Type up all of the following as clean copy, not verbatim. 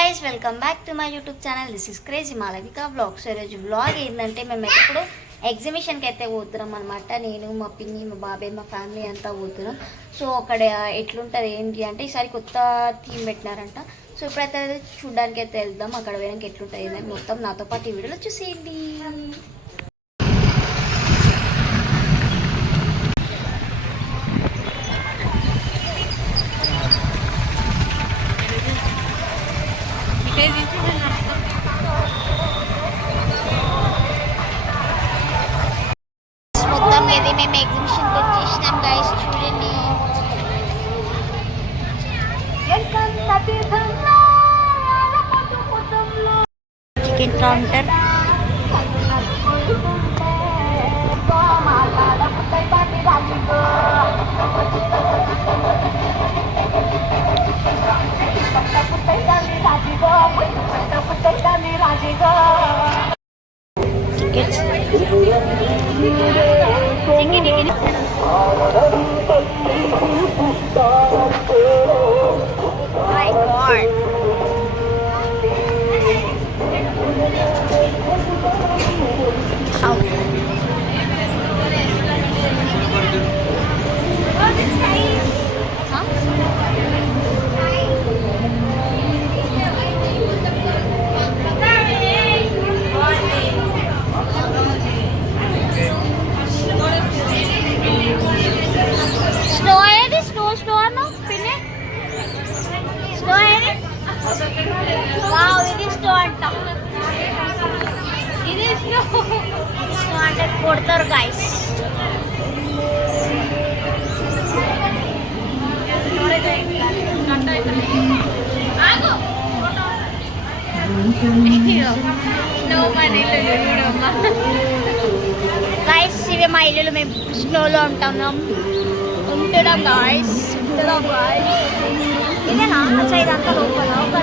Guys welcome back to my YouTube channel. This is crazy Malavika vlogs. ఈరోజు vlog ఏంటంటే మేము ఇప్పుడు ఎగ్జిబిషన్కి అయితే పోతున్నాం అనమాట. నేను మా పిన్ని మా బాబాయ్ మా ఫ్యామిలీ అంతా పోతున్నాం. సో అక్కడ ఎట్లుంటుంది ఏంటి అంటే ఈసారి కొత్త థీమ్ పెట్టినారంట. సో ఇప్పుడైతే చూడడానికి అయితే వెళ్దాం. అక్కడ పోయినాక ఎట్లుంటుంది ఏంటంటే మొత్తం నాతో పాటు ఈ వీడియోలో చూసేయండి. మొత్తం ఇది మేము ఎగ్జిబిషన్కి వచ్చేసినాం గైస్, చూడండి. చికెన్ కౌంటర్, అంటే కొడతారు గైస్. గైస్ ఇవి మా ఇల్లు, మేము స్నోలో ఉంటున్నాం గాయస్. ఇదేనా ఇదంతా లోపల ఒక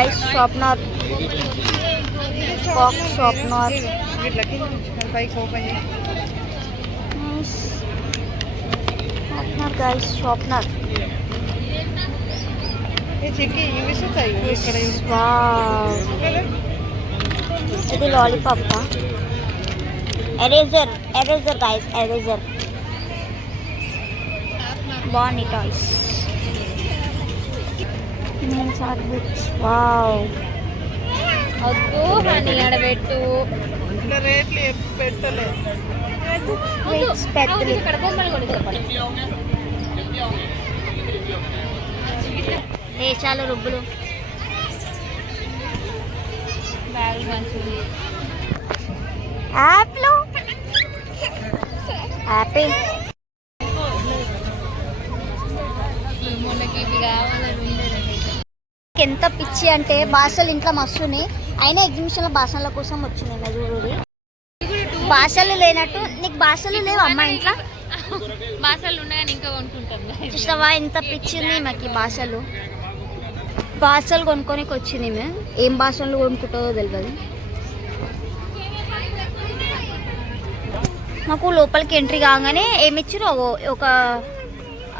గైస్ షార్ప్నర్, కాక్ షార్ప్నర్. Sharpener guys, sharpener. ఇది lollipop. Eraser, eraser guys, eraser. బాగుంది టాయ్స్. వావ్, వద్దు అని ఆడబెట్టు. పెద్దలు. ఇక్కడ బొమ్మలు కూడా చెప్పండి. దేశాలు రుబ్బులు. బ్యాగ్ మంచిది. యాప్లు, యాపిల్. మొన్నకి ఇవి కావాలని ఎంత పిచ్చి అంటే భాషలు ఇంట్లో మస్తున్నాయి, అయినా ఎగ్జిబిషన్లో భాషల కోసం వచ్చినాయి. నా చూడు భాషలు లేనట్టు. నీకు భాషలు లేవు అమ్మ ఇంట్లో? భాషలు ఉన్నాయని ఇంకా కొనుక్కుంటాం. చూసావా ఎంత పిచ్చింది మాకు ఈ భాషలు. భాషలు కొనుక్కోనికి వచ్చింది మేము, ఏం భాషలు కొనుక్కుంటుందో తెలియదు. మాకు లోపలికి ఎంట్రీ కాగానే ఏమి ఇచ్చారు, ఒక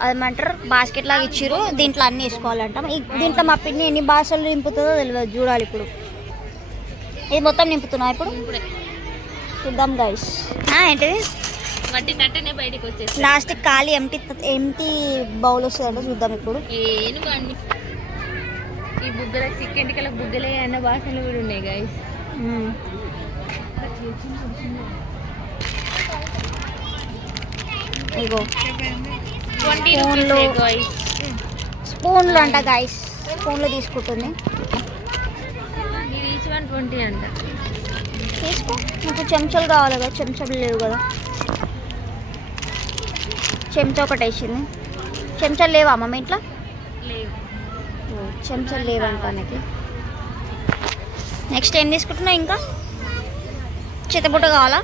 అదేమంటారు బాస్కెట్ లాగా ఇచ్చారు, దీంట్లో అన్నీ వేసుకోవాలంట. దీంట్లో మా పిన్ని ఎన్ని భాషలు నింపుతుందో తెలియదు, చూడాలి ఇప్పుడు. ఇది మొత్తం నింపుతున్నా ఇప్పుడు, చూద్దాం గైస్. ఏంటిది వడ్డీ తట్టనే బయటకు వచ్చేసి లాస్ట్ ఖాళీ ఎంటీ బౌల్ వస్తుందంట, చూద్దాం ఇప్పుడు. ఏనుకోండి ఈ బుగ్గల చికెన్ కల బుగ్గలే అన్న భాషలు కూడా ఉన్నాయి గైస్. ఇగో స్పూన్లు స్పూన్లు అంట గైస్, స్పూన్లు తీసుకుంటుంది. ఈచ్ వన్ 20 అంట. తీసుకో, నాకు చెంచాలు కావాలి కదా, చెంచాలు లేవు కదా. చెంచా ఒకటి వేసింది. చెంచాలు లేవా అమ్మ ఇంట్లో? లేవు, చెంచాలు లేవంట నాకు. నెక్స్ట్ ఏం తీసుకుంటున్నావు ఇంకా? చిత్తబుట్ట కావాలా?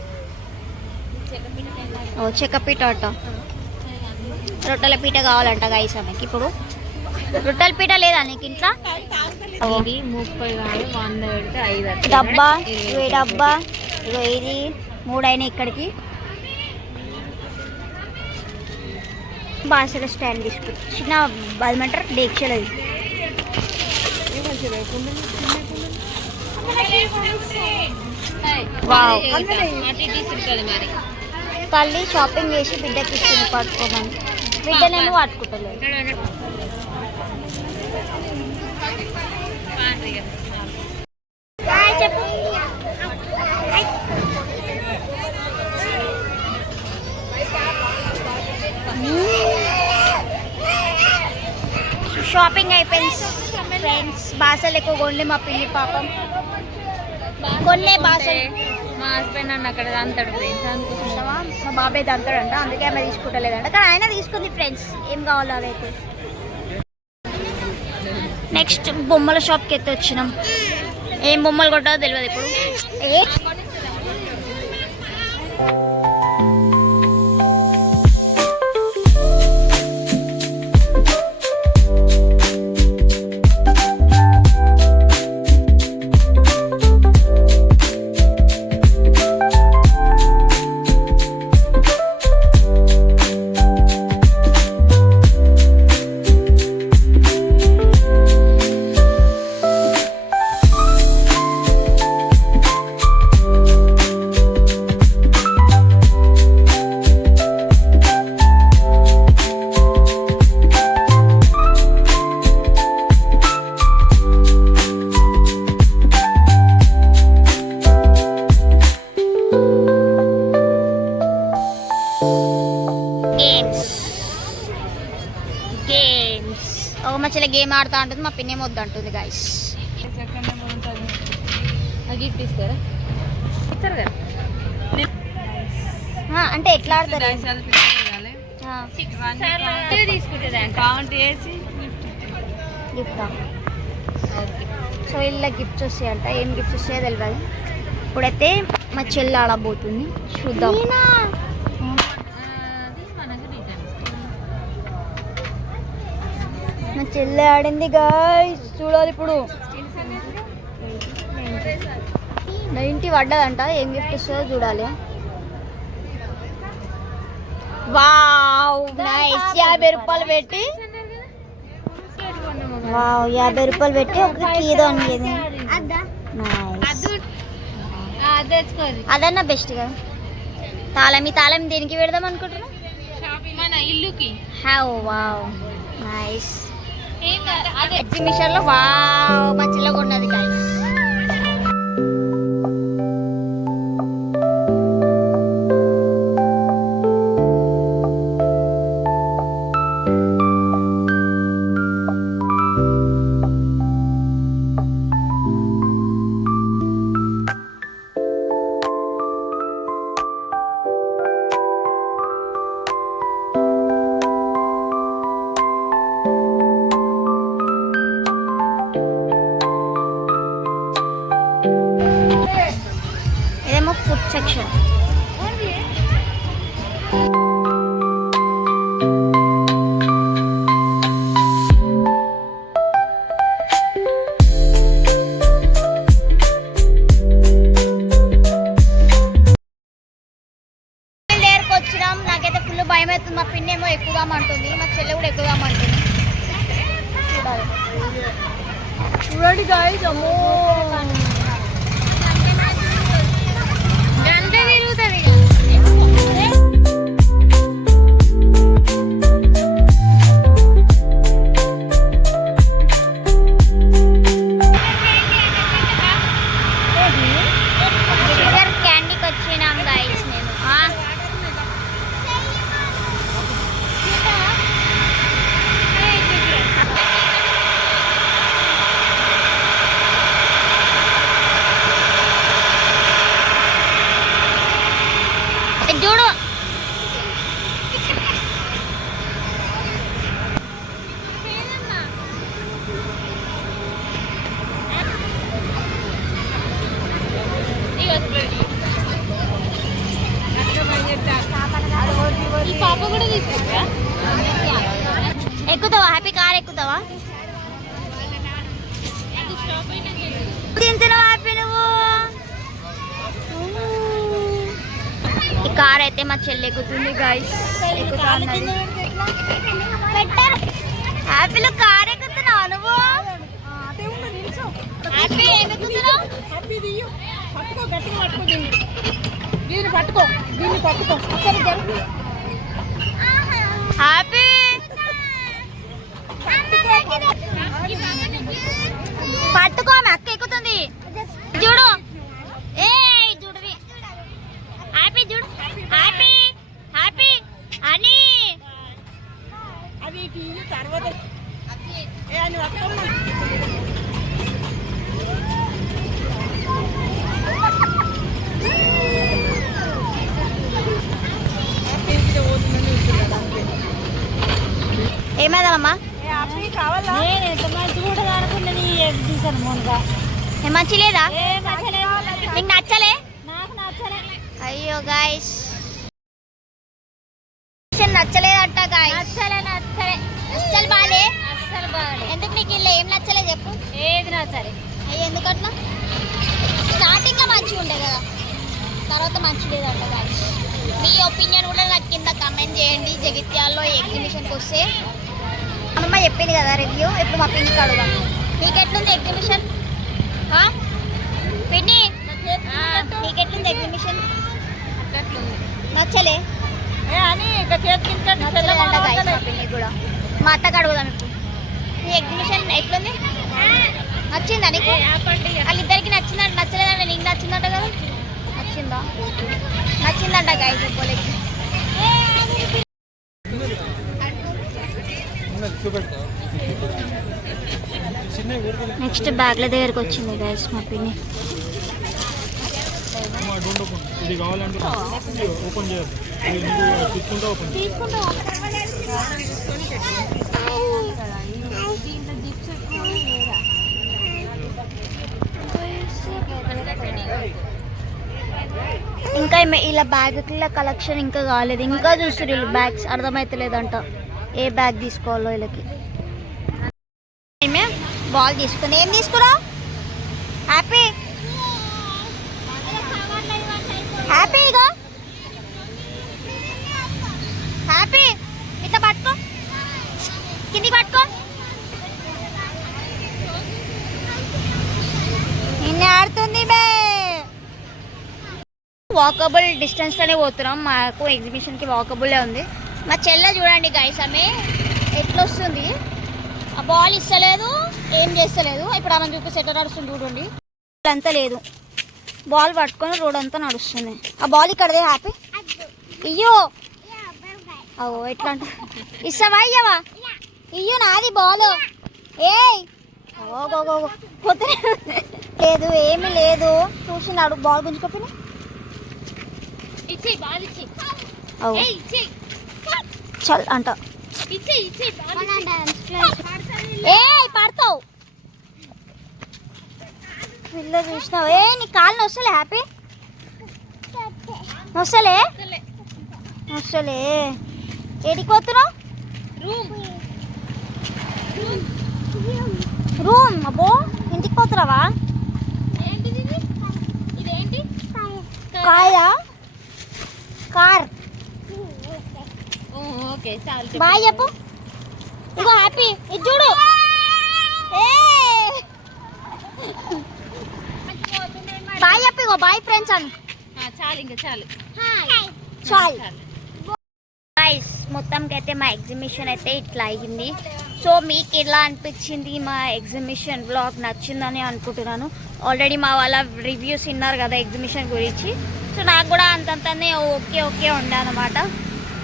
చెక్కపీట అట్ట, రొట్టెల పీట కావాలంట గైస్ ఆమెకి. ఇప్పుడు రొట్టెల పీట లేదా నీకు ఇంట్లో? ఇది 30 కాదు, 100 పెడితే 5 డబ్బా, ఇవే డబ్బా. ఇగో ఇది 3 అయినాయి ఇక్కడికి. బాసల స్టాండ్ తీసుకుంటు, చిన్న అదేమంటారు డేక్షలు. అది వావ్. మరి తల్లి షాపింగ్ చేసి బిడ్డకి ఇస్తుంది పట్టుకోమని, బిడ్డనేమో పట్టుకుంటలేదు. చెప్పు. షాపింగ్ అయిపోయింది ఫ్రెండ్స్. బాసలు ఎక్కువ కొనలే మా పిల్లి పాపం, కొన్నే బాసలు. మా హస్బెండ్ అన్న అక్కడ అంతాడు ఫ్రెండ్స్, అనుకుంటున్నావా? మా బాబాయ్ దంతాడంట, అందుకే ఆమె తీసుకుంటలేదంట, కానీ ఆయన తీసుకుంది ఫ్రెండ్స్. ఏం కావాలో అవైతే. నెక్స్ట్ బొమ్మల షాప్కి అయితే వచ్చినాం. ఏం బొమ్మలు కొట్టాలో తెలియదు ఇప్పుడు. మధ్యలో గేమ్ ఆడుతూ ఉంటుంది, మా పిన్నేమో వద్దు అంటుంది గైస్. గిఫ్ట్ ఇస్తారా? ఇస్తారు కదా. అంటే ఎట్లా ఆడతారు? గిఫ్టా? సో ఇలా గిఫ్ట్స్ వస్తాయంట, ఏం గిఫ్ట్స్ వస్తాయో తెలియదు. ఇప్పుడైతే మా చెల్లి ఆడబోతుంది, చూద్దాం. మా చెల్లి ఆడింది గాయ్స్, చూడాలి ఇప్పుడు. 90 పడ్డదంట. ఏం గిఫ్ట్ ఇస్తుందో చూడాలి. Wow nice. 50 రూపాయలు పెట్టి వావ్ 50 రూపాయలు పెట్టి ఒక కీదో అనేది అదన్నా బెస్ట్ కదా. తాళం, ఈ తాళం దేనికి పెడదాం అనుకుంటున్నా? మన ఇల్లుకి. Wow nice. ఎగ్జిబిషన్ లో వావ్ మా చిల్లగా ఉన్నది గైస్. ఇదేమో ఫుడ్ సెక్షన్. దగ్గరకు వచ్చినాం. నాకైతే ఫుల్ భయం అవుతుంది. మా పిన్ని ఏమో ఎక్కుదామంటుంది, మా చెల్లె కూడా ఎక్కుదామంటుంది. చూడాలి. చూడండి గాయ్స్. అమ్మో గంట తిరుగుతుంది. షుగర్ క్యాండీకి వచ్చినాం గాయ్స్. నేను చూడు ఈ పాప కూడా తీసుకుంటా. ఎక్కుతావా? హ్యాపీ కార్ ఎక్కుతావా? తింటున్నావా హ్యాపీ నువ్వు? ఈ కార్ అయితే మా చెల్లి ఎక్కుతుంది గాయ్స్. హ్యాపీలో కార్ ఎక్కుతున్నావా నువ్వు? హ్యాపీ ఏం ఎక్కుతున్నావు? హ్యాపీ పట్టుకో, అక్క ఎక్కుతుంది. చూడు ఏ చూడవి. హ్యాపీ చూడు. హ్యాపీ హ్యాపీ అని ఏమైందమ్మా? మంచి లేదా? నీకు నచ్చలే? అయ్యో గాయస్ నచ్చలేదంట గాయస్. అస్సలు బాలే. ఎందుకు నీకు ఇల్లు ఏం నచ్చలే చెప్పు? ఏది నచ్చలే. అయ్యో ఎందుకట్లా? స్టార్టింగ్ లో మంచిగా ఉండే కదా, తర్వాత మంచి లేదంట గాయస్. మీ ఒపీనియన్ కూడా నాకు కింద కమెంట్ చేయండి. జగిత్యాల్లో ఎగ్జిబిషన్కి వస్తే అమ్మమ్మ చెప్పింది కదా రివ్యూ. ఇప్పుడు మా పిన్నికి అడుగుదాం. నీకెట్లుంది ఎగ్జిబిషన్? పిన్ని నీకెట్లుంది ఎగ్జిబిషన్? నచ్చలే నచ్చలేదంట గాయస్ మా పిన్నికి కూడా. మా అత్తకు అడుగుదాం ఇప్పుడు. ఈ ఎగ్జిబిషన్ ఎట్లుంది? నచ్చిందా నీకు? వాళ్ళిద్దరికి నచ్చిందంట. నచ్చలేదంట. నీకు నచ్చిందంట కదా? నచ్చిందా? నచ్చిందంట గాయస్ చెప్పలేకి. నెక్స్ట్ బ్యాగ్ల దగ్గరకు వచ్చింది గాయస్ మా పిన్ని. ఇది కావాలంటే ఓపెన్ చేయాలి. తీసుకుంటా ఓపెన్ ఇంకా ఇలా బ్యాగ్ల కలెక్షన్ ఇంకా కాలేదు. ఇంకా చూస్తారు వీళ్ళు బ్యాగ్స్. అర్థమైతలేదంట ఏ బ్యాగ్ తీసుకోవాలో వీళ్ళకి. బాల్ తీసుకుంది. ఏం తీసుకురా వాకబుల్ డిస్టెన్స్లోనే పోతున్నాం. మాకు ఎగ్జిబిషన్కి వాకబులే ఉంది. మా చెల్లె చూడండి గైస్, ఆమె ఎట్లా వస్తుంది. ఆ బాల్ ఇస్తలేదు, ఏం చేస్తలేదు. ఇప్పుడు ఆమె చూపిస్తే ఎట్లా నడుస్తుంది చూడండి. అంతా లేదు, బాల్ పట్టుకొని రోడ్ అంతా నడుస్తుంది. ఆ బాల్ ఇక్కడదే హ్యాపీ. ఇయ్యో అవో ఎట్లా అంటే ఇస్తావా ఇయ్యవా? ఇయ్యో నాది బాల్. ఏయ్ పోతే లేదు, ఏమీ లేదు. చూసినాడు బాల్ గుంజుకోపోయినా. చల్ అంట. ఏ పడతావు పిల్ల చూసినావు. ఏ నీ కాళ్ళు నొస్తలే హ్యాపీ? నొస్తలే నొస్తలే. ఏడికి పోతున్నావు? రూమ్. అబ్బో ఇంటికి పోతున్నావా? కాయా? కార్. ఓకే చాలు. బాయ్ చెప్పు. ఇగో హ్యాపీ ఇది చూడు. బాయ్ చెప్పు. ఇగో బాయ్ ఫ్రెండ్స్ అని. చాలు ఇంకా చాలు చాలు గైస్. మొత్తంకి అయితే మా ఎగ్జిబిషన్ అయితే ఇట్లా అయ్యింది. సో మీకు ఎలా అనిపించింది? మా ఎగ్జిబిషన్ బ్లాగ్ నచ్చిందని అనుకుంటున్నాను. ఆల్రెడీ మా వాళ్ళ రివ్యూస్ విన్నారు కదా ఎగ్జిబిషన్ గురించి. సో నాకు కూడా అంతంతనే ఓకే ఓకే ఉండే అనమాట.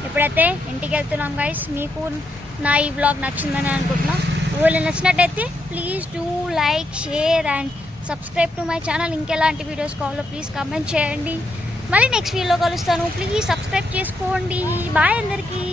ఇప్పుడైతే ఇంటికి వెళ్తున్నాం గైస్. మీకు నా ఈ బ్లాగ్ నచ్చిందని అనుకుంటున్నాను. ఒకవేళ నచ్చినట్టయితే please do like, share and subscribe to my channel. ఇంకెలాంటి వీడియోస్ కావాలో ప్లీజ్ కామెంట్ చేయండి. మళ్ళీ నెక్స్ట్ వీడియోలో కలుస్తాను. ప్లీజ్ సబ్స్క్రైబ్ చేసుకోండి. బాయ్ అందరికీ.